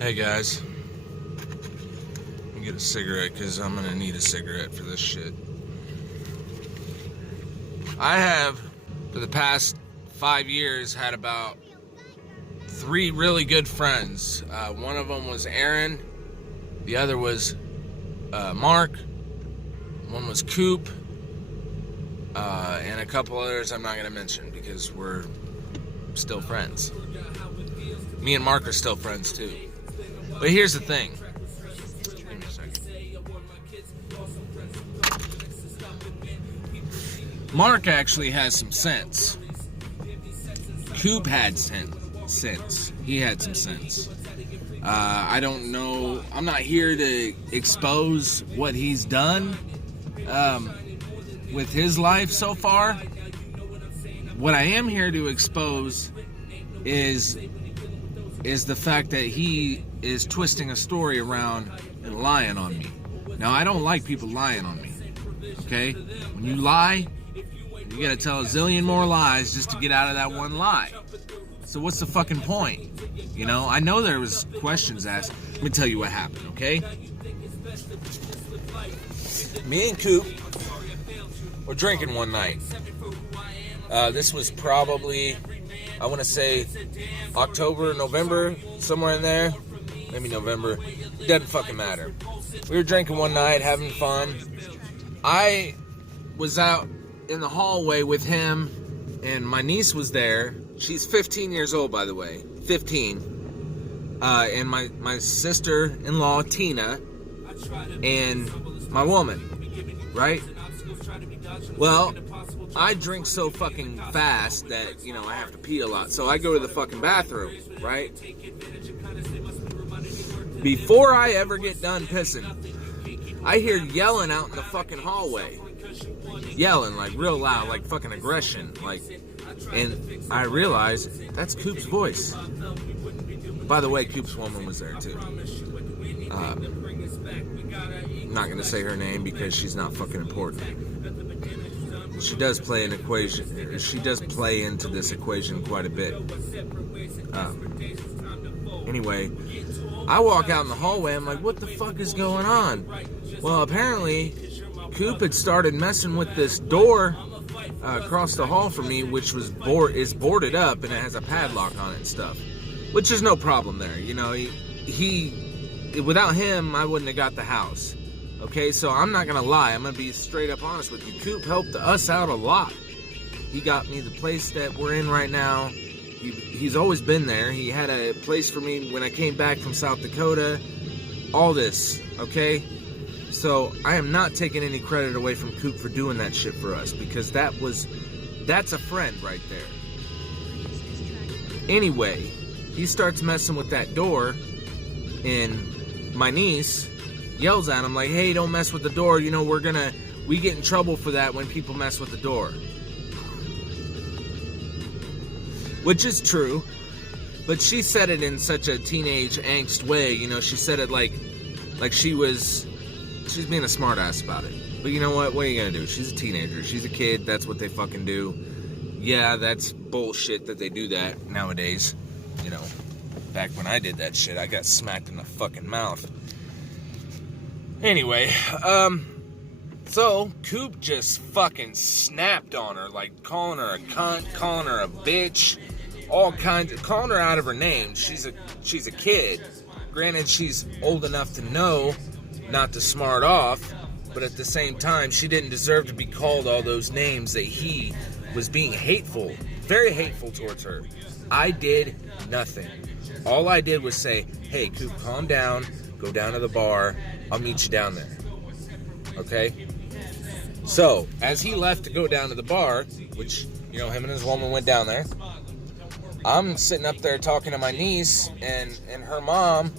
Hey guys, let me get a cigarette because I'm gonna need a cigarette for this shit. I have, for the past 5 years, had about 3 really good friends. One of them was Aaron, the other was Mark, one was Coop, and a couple others I'm not gonna mention because we're still friends. Me and Mark are still friends too. But here's the thing. Give me a second. Mark actually has some sense. Coop had sense. He had some sense. I don't know. I'm not here to expose what he's done with his life so far. What I am here to expose is the fact that he is twisting a story around and lying on me. Now, I don't like people lying on me, okay? When you lie, you gotta tell a zillion more lies just to get out of that one lie. So what's the fucking point? You know, I know there was questions asked. Let me tell you what happened, okay? Me and Coop were drinking one night. This was probably, I want to say, October, November, somewhere in there. Maybe November. It doesn't fucking matter. We were drinking one night, having fun. I was out in the hallway with him, and my niece was there. She's 15 years old, by the way. 15. And my sister-in-law, Tina, and my woman, right? Well, I drink so fucking fast that, you know, I have to pee a lot. So I go to the fucking bathroom, right? Before I ever get done pissing, I hear yelling out in the fucking hallway. Yelling, like, real loud, like fucking aggression. Like, and I realize that's Coop's voice. By the way, Coop's woman was there too. I'm not gonna say her name because she's not fucking important. She does play an equation. She does play into this equation quite a bit. Anyway, I walk out in the hallway. I'm like, what the fuck is going on? Well, apparently, Coop had started messing with this door across the hall from me, which is boarded up and it has a padlock on it and stuff. Which is no problem there. You know, he without him, I wouldn't have got the house. Okay, so I'm not gonna lie. I'm gonna be straight up honest with you. Coop helped us out a lot. He got me the place that we're in right now. He's always been there. He had a place for me when I came back from South Dakota. All this, okay? So I am not taking any credit away from Coop for doing that shit for us, because that's a friend right there. Anyway, he starts messing with that door, and my niece yells at him like, hey, don't mess with the door. You know, we get in trouble for that when people mess with the door. Which is true, but she said it in such a teenage angst way. You know, she said it like she's being a smartass about it. But you know what? What are you gonna do? She's a teenager. She's a kid. That's what they fucking do. Yeah, that's bullshit that they do that nowadays. You know, back when I did that shit, I got smacked in the fucking mouth. Anyway, so Coop just fucking snapped on her, like calling her a cunt, calling her a bitch, all kinds of, calling her out of her name. She's a kid. Granted, she's old enough to know not to smart off, but at the same time, she didn't deserve to be called all those names that he was being hateful, very hateful towards her. I did nothing. All I did was say, hey, Coop, calm down, go down to the bar, I'll meet you down there. Okay? So, as he left to go down to the bar, which, you know, him and his woman went down there, I'm sitting up there talking to my niece and her mom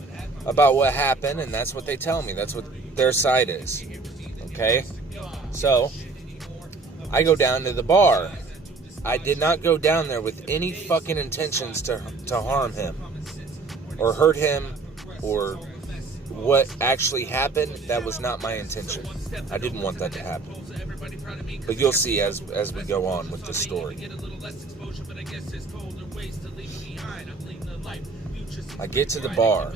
about what happened, and that's what they tell me. That's what their side is. Okay? So, I go down to the bar. I did not go down there with any fucking intentions to harm him or hurt him or what actually happened. That was not my intention. I didn't want that to happen. But you'll see as we go on with the story. I get to the bar.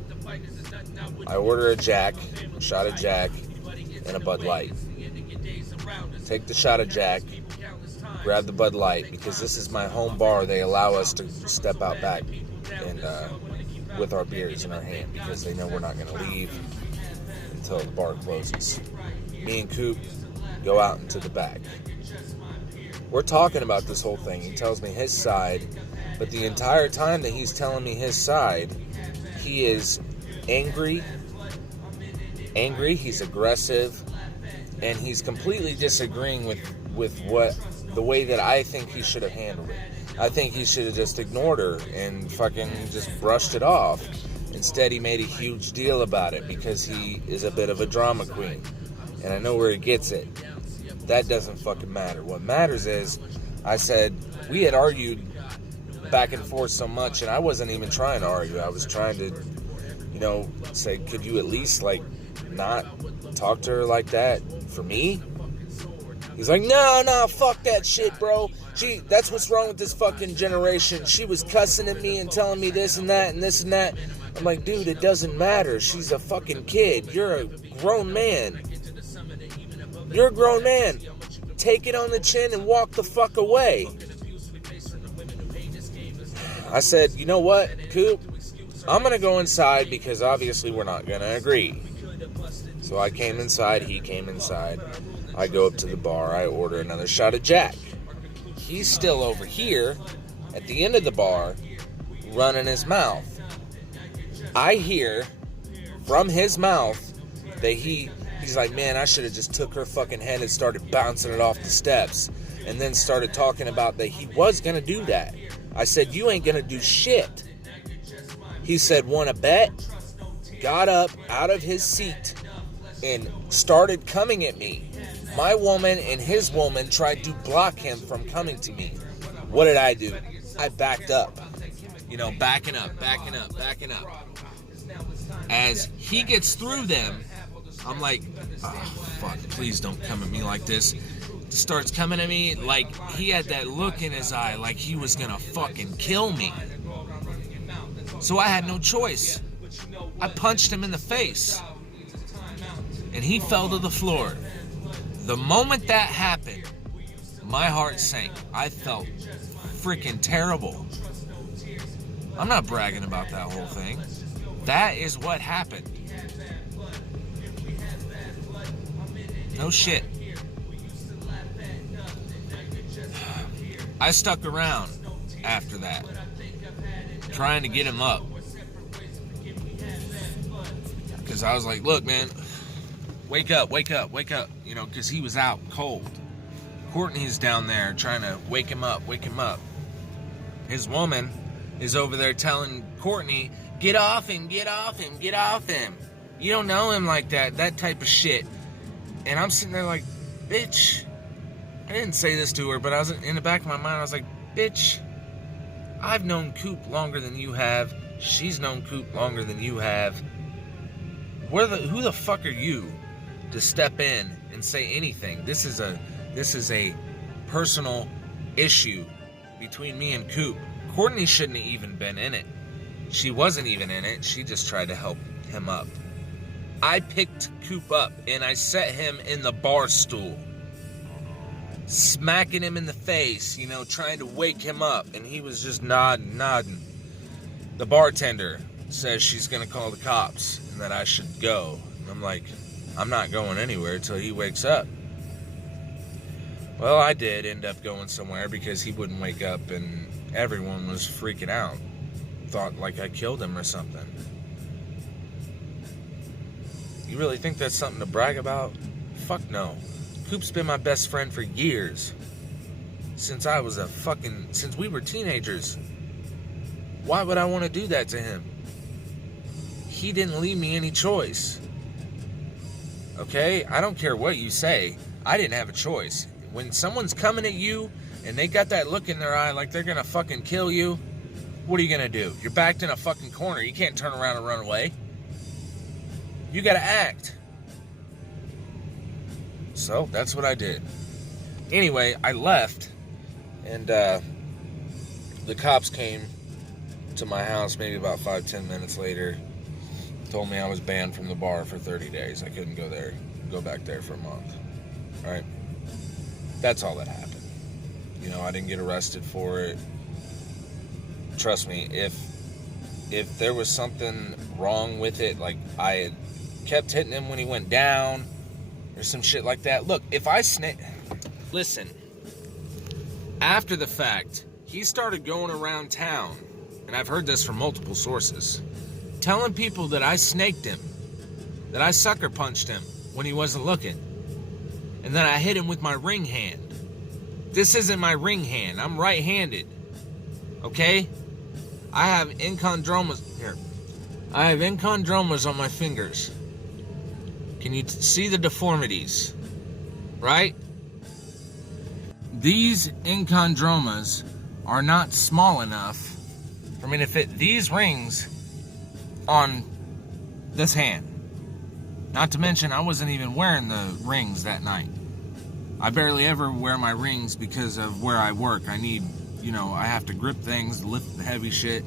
I order a Jack, a shot of Jack, and a Bud Light. Take the shot of Jack, grab the Bud Light, because this is my home bar. They allow us to step out back and with our beers in our hand, because they know we're not going to leave until the bar closes. Me and Coop go out into the back. We're talking about this whole thing. He tells me his side, but the entire time that he's telling me his side, he is angry, he's aggressive, and he's completely disagreeing with what the way that I think he should have handled it. I think he should have just ignored her and fucking just brushed it off. Instead, he made a huge deal about it because he is a bit of a drama queen. And I know where he gets it. That doesn't fucking matter. What matters is, I said, we had argued back and forth so much, and I wasn't even trying to argue. I was trying to, say, could you at least, not talk to her like that for me? He's like, no, fuck that shit, bro. That's what's wrong with this fucking generation. She was cussing at me and telling me this and that and this and that. I'm like, dude, it doesn't matter. She's a fucking kid. You're a grown man. You're a grown man. Take it on the chin and walk the fuck away. I said, you know what, Coop? I'm going to go inside because obviously we're not going to agree. So I came inside. He came inside. I go up to the bar. I order another shot of Jack. He's still over here at the end of the bar running his mouth. I hear from his mouth that he's like, man, I should have just took her fucking head and started bouncing it off the steps, and then started talking about that he was going to do that. I said, you ain't going to do shit. He said, want to bet? Got up out of his seat and started coming at me. My woman and his woman tried to block him from coming to me. What did I do? I backed up. Backing up. As he gets through them, I'm like, oh, fuck, please don't come at me like this. He starts coming at me like he had that look in his eye like he was gonna fucking kill me. So I had no choice. I punched him in the face. And he fell to the floor. The moment that happened, my heart sank. I felt freaking terrible. I'm not bragging about that whole thing. That is what happened. No shit. I stuck around after that, trying to get him up. Because I was like, look, man, wake up. Because he was out cold. Courtney's down there trying to wake him up. His woman is over there telling Courtney, get off him. You don't know him like that type of shit. And I'm sitting there like, bitch. I didn't say this to her, but I was in the back of my mind, I was like, bitch, I've known Coop longer than you have. She's known Coop longer than you have. Who the fuck are you to step in and say anything? This is a personal issue between me and Coop. Courtney shouldn't have even been in it. She wasn't even in it. She just tried to help him up. I picked Coop up and I set him in the bar stool, smacking him in the face, trying to wake him up, and he was just nodding. The bartender says she's gonna call the cops and that I should go. And I'm like, I'm not going anywhere till he wakes up. Well, I did end up going somewhere because he wouldn't wake up, and everyone was freaking out. Thought like I killed him or something. You really think that's something to brag about? Fuck no. Coop's been my best friend for years. Since we were teenagers. Why would I want to do that to him? He didn't leave me any choice. Okay? I don't care what you say. I didn't have a choice. When someone's coming at you and they got that look in their eye like they're gonna fucking kill you, what are you gonna do? You're backed in a fucking corner. You can't turn around and run away. You gotta act. So, that's what I did. Anyway, I left, and the cops came to my house maybe about 5-10 minutes later. Told me I was banned from the bar for 30 days. I couldn't go back there for a month. All right? That's all that happened. You know, I didn't get arrested for it. Trust me, if there was something wrong with it, like I had kept hitting him when he went down or some shit like that. Look, if I listen, after the fact, he started going around town, and I've heard this from multiple sources, telling people that I snaked him, that I sucker punched him when he wasn't looking, and then I hit him with my ring hand. This isn't my ring hand. I'm right-handed. Okay? I have enchondromas. Here. I have enchondromas on my fingers. Can you see the deformities? Right? These enchondromas are not small enough for me to fit these rings on this hand. Not to mention, I wasn't even wearing the rings that night. I barely ever wear my rings because of where I work. I need, you know, I have to grip things, lift the heavy shit,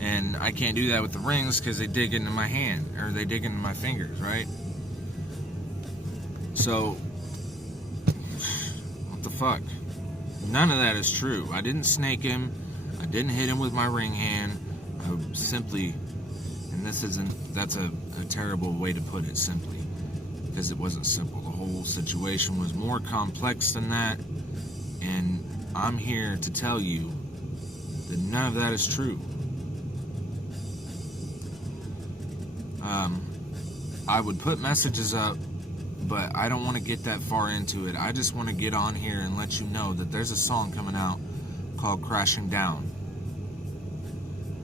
and I can't do that with the rings because they dig into my hand, or they dig into my fingers, right? So, what the fuck? None of that is true. I didn't snake him. I didn't hit him with my ring hand. I simply, and that's a terrible way to put it, simply, because it wasn't simple. The whole situation was more complex than that, and I'm here to tell you that none of that is true. I would put messages up, but I don't want to get that far into it. I just want to get on here and let you know that there's a song coming out called Crashing Down.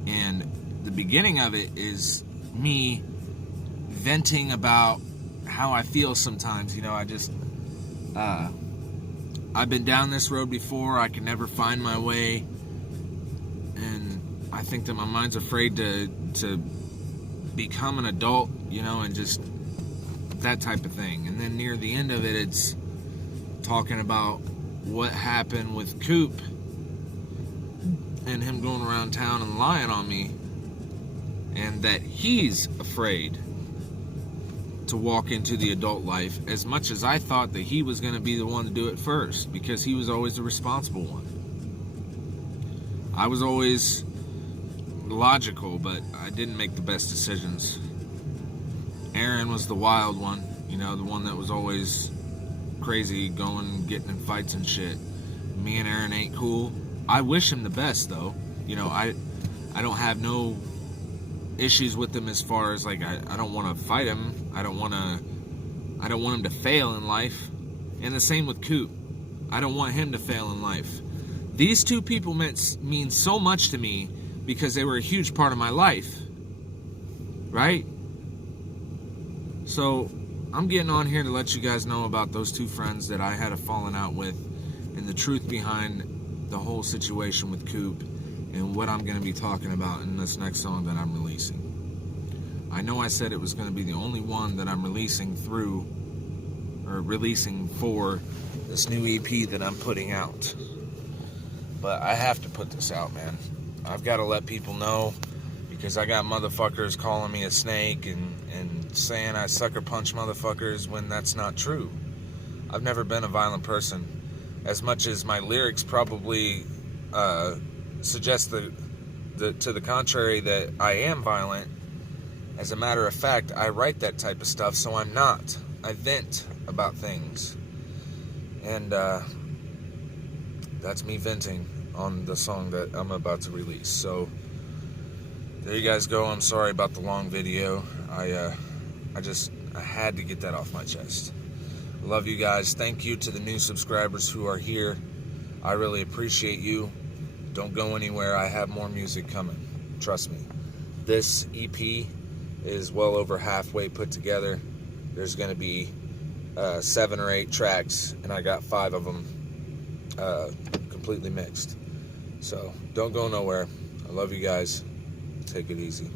And the beginning of it is me venting about how I feel sometimes. You know, I've been down this road before. I can never find my way. And I think that my mind's afraid to become an adult, you know, and just that type of thing. And then near the end of it, it's talking about what happened with Coop and him going around town and lying on me, and that he's afraid to walk into the adult life, as much as I thought that he was going to be the one to do it first, because he was always the responsible one. I was always logical, but I didn't make the best decisions. Aaron was the wild one, you know, the one that was always crazy, going, getting in fights and shit. Me and Aaron ain't cool. I wish him the best, though. You know, I don't have no issues with him as far as, like, I don't want to fight him. I don't want him to fail in life. And the same with Coop. I don't want him to fail in life. These two people mean so much to me because they were a huge part of my life. Right? So, I'm getting on here to let you guys know about those two friends that I had a falling out with, and the truth behind the whole situation with Coop, and what I'm going to be talking about in this next song that I'm releasing. I know I said it was going to be the only one that I'm releasing for this new EP that I'm putting out. But I have to put this out, man. I've got to let people know, because I got motherfuckers calling me a snake and saying I sucker punch motherfuckers when that's not true. I've never been a violent person. As much as my lyrics probably suggest to the contrary that I am violent, as a matter of fact, I write that type of stuff, so I'm not. I vent about things. And that's me venting on the song that I'm about to release. So there you guys go. I'm sorry about the long video. I had to get that off my chest. Love you guys. Thank you to the new subscribers who are here. I really appreciate you. Don't go anywhere. I have more music coming. Trust me. This EP is well over halfway put together. There's going to be 7 or 8 tracks, and I got 5 of them completely mixed. So don't go nowhere. I love you guys. Take it easy.